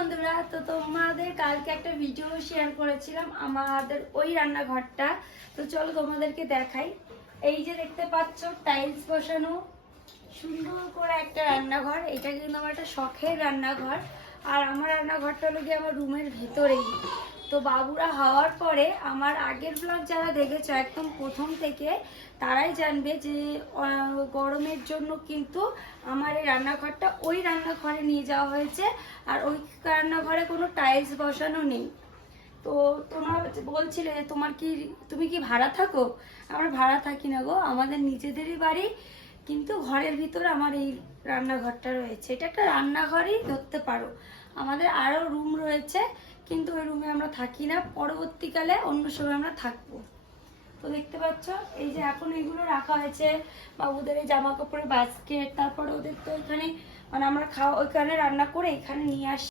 বন্ধুরা, তো তোমাদের কালকে একটা ভিডিও শেয়ার করেছিলাম আমাদের ওই রান্নাঘরটা। তো চলো তোমাদেরকে দেখাই। এই যে দেখতে পাচ্ছ টাইলস বসানো সুন্দর করে একটা রান্নাঘর। এটা কিন্তু আমার একটা শখের রান্নাঘর। আর আমার রান্নাঘরটা হলো গিয়ে আমার রুমের ভেতরেই। তো বাবুরা হওয়ার পরে আমার আগের ব্লগ যারা দেখেছো একদম প্রথম থেকে, তারাই জানবে যে গরমের জন্য কিন্তু আমার এই রান্নাঘরটা ওই রান্নাঘরে নিয়ে যাওয়া হয়েছে। আর ওই রান্নাঘরে কোনো টাইলস বসানো নেই। তো তোমরা বলছিলে যে তুমি কি ভাড়া থাকো? আমরা ভাড়া থাকি না গো, আমাদের নিজেদেরই বাড়ি, কিন্তু ঘরের ভিতরে আমার এই রান্নাঘরটা রয়েছে। এটা একটা রান্নাঘরই ধরতে পারো। আমাদের আরও রুম রয়েছে, কিন্তু ওই রুমে আমরা থাকি না, পরবর্তীকালে অন্য সময় আমরা থাকবো। তো দেখতে পাচ্ছ এই যে এখন এগুলো রাখা হয়েছে, বাবুদের এই জামা কাপড়ের বাস্কেট, তারপরে ওদের তো এখানে মানে আমরা ওইখানে রান্না করে এখানে নিয়ে আসি।